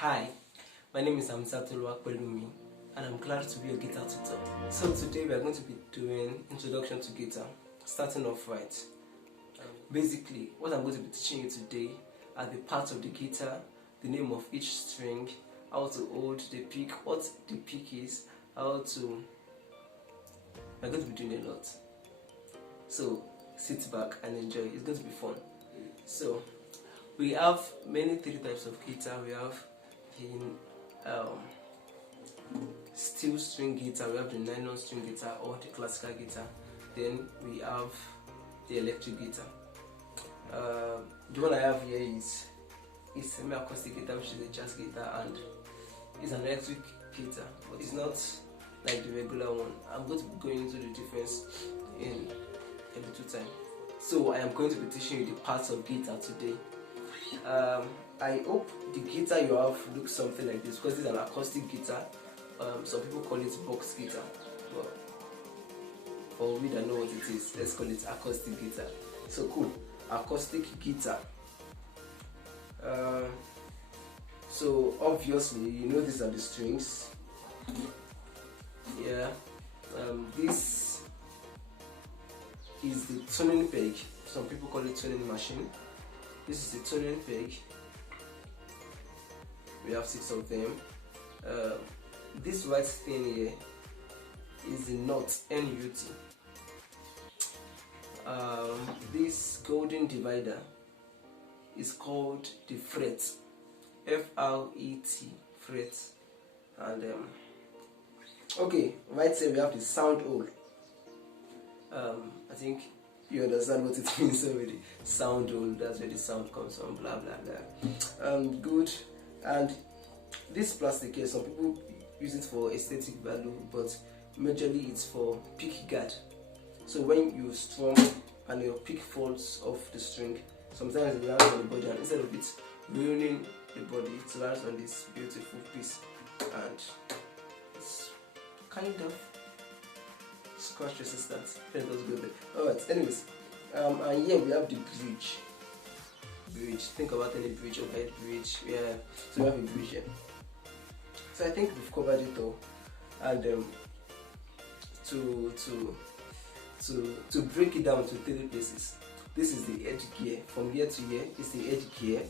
Hi, my name is Hamzat Oluwapelumi and I'm glad to be your guitar tutor. So today we are going to be doing introduction to guitar, starting off right. Basically, what I'm going to be teaching you today are the parts of the guitar, the name of each string, how to hold the pick, what the pick is, we're going to be doing a lot. So sit back and enjoy, it's going to be fun. So we have three types of guitar. We have the steel string guitar, we have the nylon string guitar or the classical guitar, then we have the electric guitar. The one I have here is semi-acoustic guitar, which is a jazz guitar, and it's an electric guitar, but it's not like the regular one. I'm going to be going into the difference in a little time. So I am going to be teaching you the parts of guitar today. I hope the guitar you have looks something like this, because it's an acoustic guitar. Some people call it box guitar, but for we that know what it is, let's call it acoustic guitar. So cool, acoustic guitar. So obviously you know these are the strings. Yeah. This is the tuning peg. Some people call it tuning machine. This is the tuning peg. We have 6 of them. This white thing here is the nut, NUT. This golden divider is called the fret, FRET, fret. And okay, right here we have the sound hole. I think you understand what it means already. Sound hole, that's where the sound comes from, blah blah blah. Good. And this plastic here, some people use it for aesthetic value, but majorly it's for pick guard. So when you strum and your pick falls off the string, sometimes it lands on the body, and instead of it ruining the body, it lands on this beautiful piece, and it's kind of scratch resistant. It does good there. Alright, anyways, and here we have the bridge. Think about any bridge, overhead bridge. Yeah, so we have a bridge here. So I think we've covered it all. And to break it down to 3 places. This is the edge gear. From here to here is the edge gear.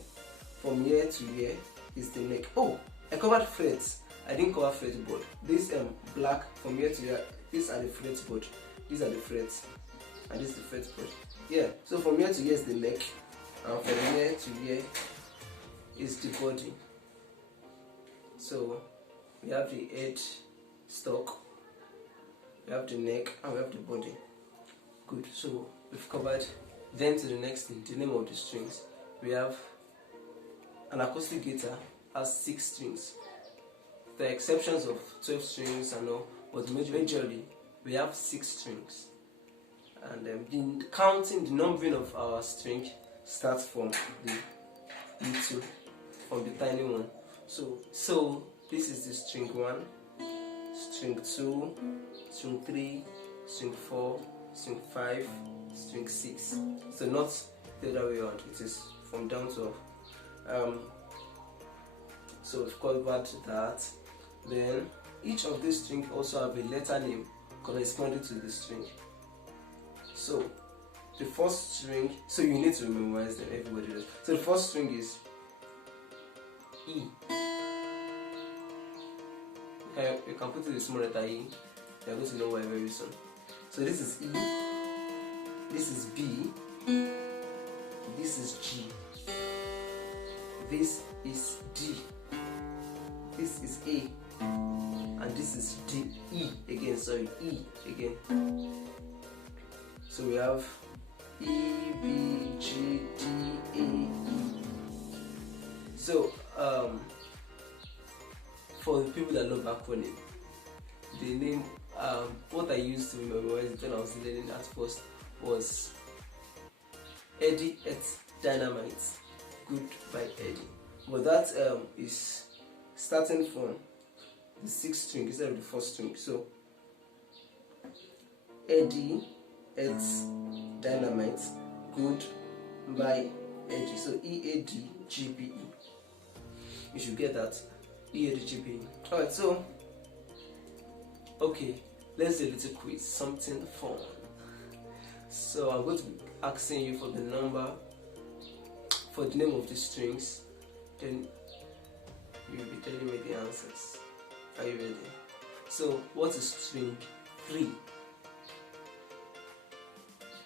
From here to here is the neck. Oh, I covered frets. I didn't cover fretboard. This black from here to here. These are the fretboard. These are the frets, and this is the fretboard. Yeah. So from here to here is the neck, and from here to here is the body. So we have the head stock, we have the neck, and we have the body. Good. So we've covered. Then to the next thing, the name of the strings. We have an acoustic guitar has 6 strings. There are exceptions of 12 strings and all, but majorly we have 6 strings. And the numbering of our string starts from the little, from the tiny one. So this is the string 1, string 2, string 3, string 4, string 5, string 6. So not the other way around, it is from down to up. So we've covered that. Then each of these strings also have a letter name corresponding to the string. So the first string, so you need to memorize them, everybody does. So the first string is E. You can put it with small letter E. You're going to know why very soon. So this is E, this is B, this is G, this is D, this is A, and this is D, E again, sorry, E again. So we have E, B, G, D, A, E. So for the people that love acronym, the name, what I used to memorize it when I was learning at first was Eddie X Dynamite. Good by Eddie. But that is starting from the 6th string instead of the 1st string. So Eddie X Dynamite, good by Eddie. So EADGBE. you should get that E, A, D, G, B. Alright, so okay, let's do a little quiz, something fun. So I'm going to be asking you for the number, for the name of the strings, then you'll be telling me the answers. Are you ready? So what is string 3?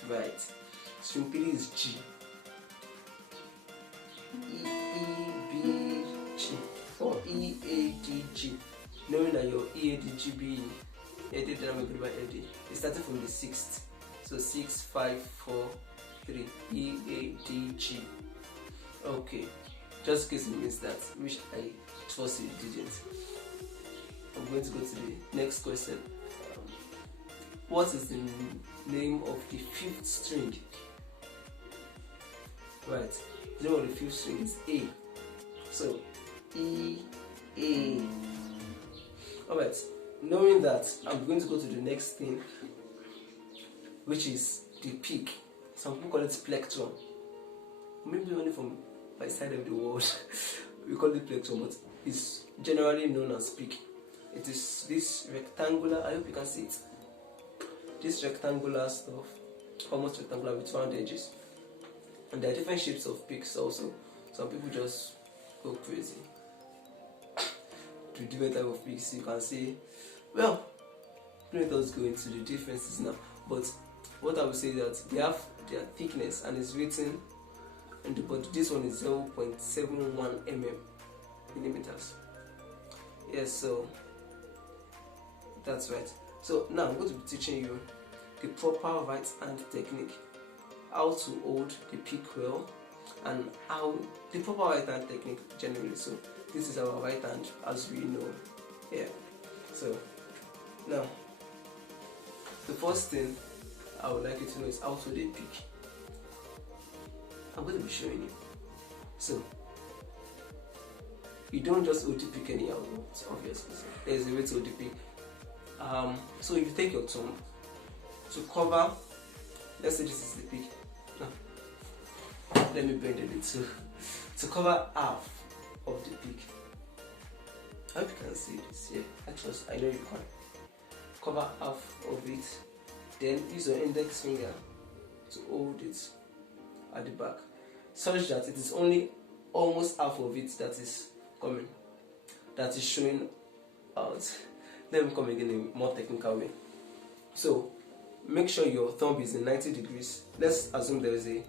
Right, string 3 is G. E, B, G, or E, A, D, G. Knowing that your E, A, D, G, B, A, D, dynamic by A, D is starting from the 6th. So 6, 5, 4, 3, E, A, D, G. Okay, just in case you missed that, which I trust you didn't. I'm going to go to the next question. What is the name of the 5th string? Right, the name of the 5th string is A. So E, A. Alright, knowing that, I'm going to go to the next thing, which is the pick. Some people call it plectrum. Maybe only from my side of the world we call it plectrum, but it's generally known as pick. It is this rectangular, I hope you can see it, this rectangular stuff, almost rectangular with round edges. And there are different shapes of picks also. Some people just go crazy to different type of picks. You can see, well, let us go into the differences now. But what I would say is that they have their thickness and it's written in the body. This one is 0.71 millimeters. Yes, so that's right. So now I'm going to be teaching you the proper right hand technique, how to hold the pick well, and how the proper right hand technique generally. So this is our right hand as we know. Yeah. So now the first thing I would like you to know is how to hold a pick. I'm going to be showing you. So you don't just hold the pick anyhow, obviously. There's a way to hold the pick. So if you take your thumb to cover, let's say this is the pick. Let me bend a little. To cover half of the pick. I hope you can see this. Yeah, I know you can. Cover half of it. Then use your index finger to hold it at the back, such that it is only almost half of it that is coming, that is showing out. Let me come again in a more technical way. So make sure your thumb is in 90 degrees. Let's assume there is a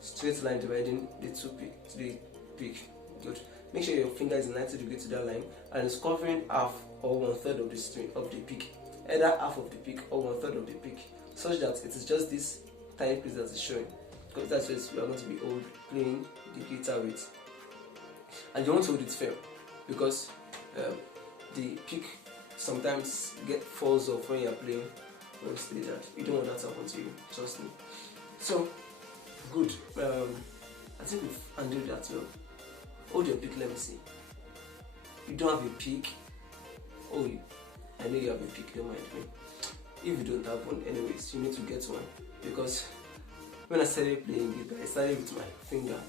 straight line dividing the pick. Good. Make sure your finger is in 90 degrees to that line and it's covering half or 1/3 of the string of the pick, either half of the pick or 1/3 of the pick, such that it is just this tiny piece that is showing, because that's what we are going to be playing the guitar with. And you want to hold it firm, because the pick sometimes falls off when you are playing. Honestly, that you don't want that to happen to you. Trust me. So good. I think we've handled that well. Hold your pick. Let me see. You don't have a pick. Oh, I know you have a pick. Don't mind me. If you don't have one, anyways, you need to get one, because when I started playing guitar, I started with my finger,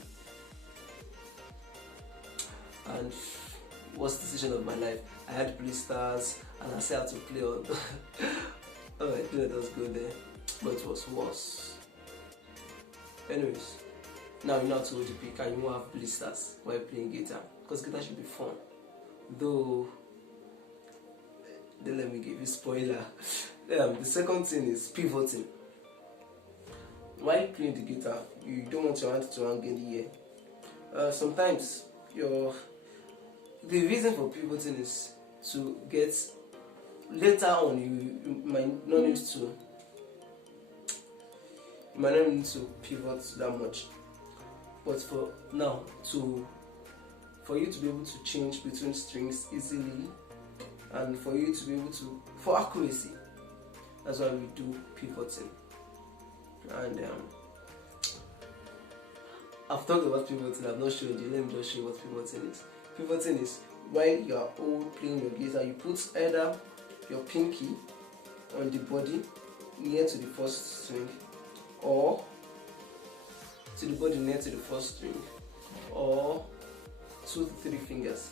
and what's the decision of my life? I had blisters, and I still had to play on. Oh, I didn't let us go there, but it was worse. Anyways, now you know how to hold the pick and you won't have blisters while playing guitar, because guitar should be fun. Though, then let me give you a spoiler. The second thing is pivoting. While playing the guitar, you don't want your hand to hang in the air. Sometimes the reason for pivoting is to get, later on you might not need to pivot that much, but for now, for you to be able to change between strings easily, and for you to be able to, for accuracy, that's why we do pivoting. And I've talked about pivoting, I've not showed you. Let me just show you what pivoting is. Pivoting is while you are all playing your guitar, you put either your pinky on the body near to the first string, or to the body near to the first string, or 2 to 3 fingers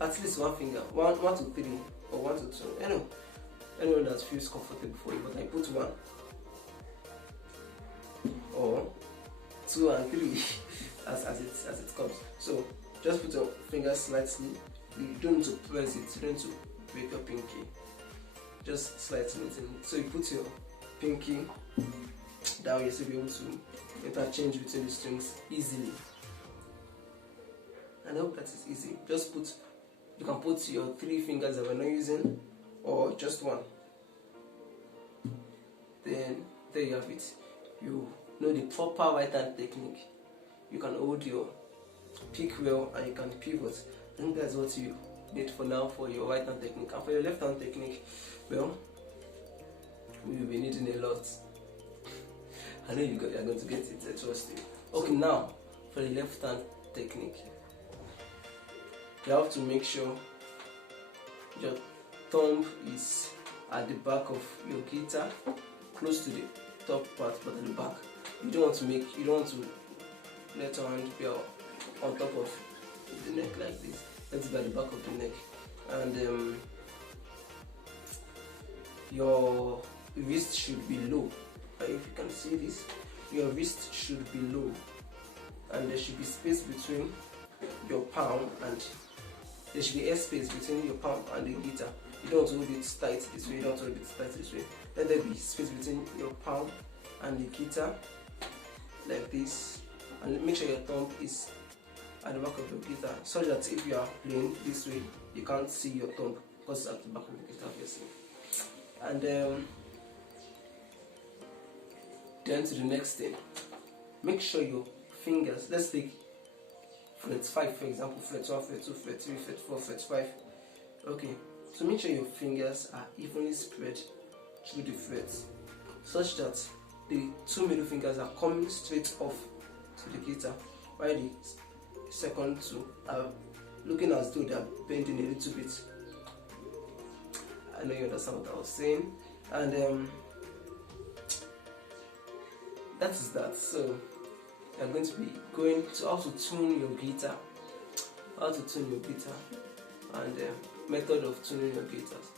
at least one finger, one to three, or 1 to 2. Anyone that feels comfortable for you, but I put 1 or 2 and 3 as it comes. So just put your finger slightly. You don't need to press it. You don't need to break your pinky. Just slightly. So you put your pinky down. You should be able to interchange between the strings easily. And I hope that is easy. You can put your 3 fingers that we're not using, or just 1. Then there you have it. You know the proper right hand technique. You can hold your pick well and you can pivot. I think that's what you need for now for your right hand technique. And for your left hand technique, well, we will be needing a lot. I know you're going to get it, I trust you. Okay, now for the left hand technique, you have to make sure your thumb is at the back of your guitar, close to the top part but at the back. You don't want to let your hand be on top of the neck like this. Let it be at the back of the neck. And your wrist should be low. If you can see this, your wrist should be low, and there should be space between your palm, and there should be airspace between your palm and the guitar. You don't want to hold it tight this way, you don't want to hold it tight this way. Let there be space between your palm and the guitar like this, and make sure your thumb is at the back of your guitar, so that if you are playing this way, you can't see your thumb because it's at the back of the guitar, obviously. And then to the next thing, make sure your fingers, let's take fret 5 for example, fret 1, fret 2, fret 3, fret 4, fret 5. Okay, so make sure your fingers are evenly spread through the frets, such that the 2 middle fingers are coming straight off to the guitar, while the second 2 are looking as though they are bending a little bit. I know you understand what I was saying. And that is that. So we are going to be going to how to tune your guitar, and method of tuning your guitars.